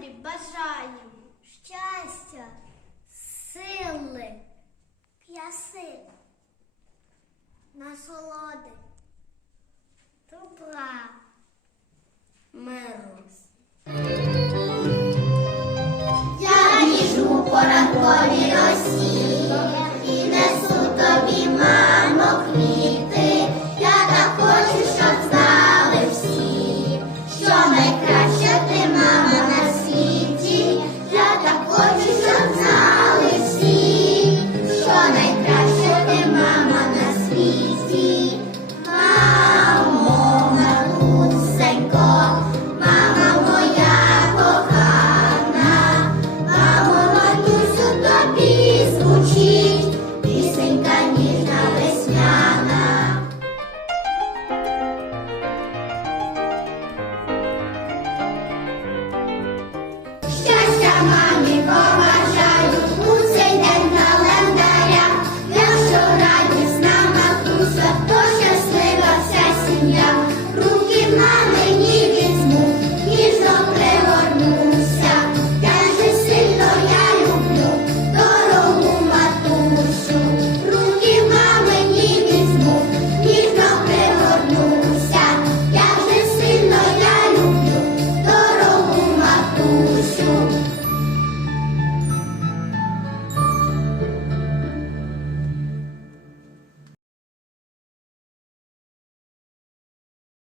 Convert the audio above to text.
настрій, бажання, щастя, сили, п'яси, насолоди, добра, миру.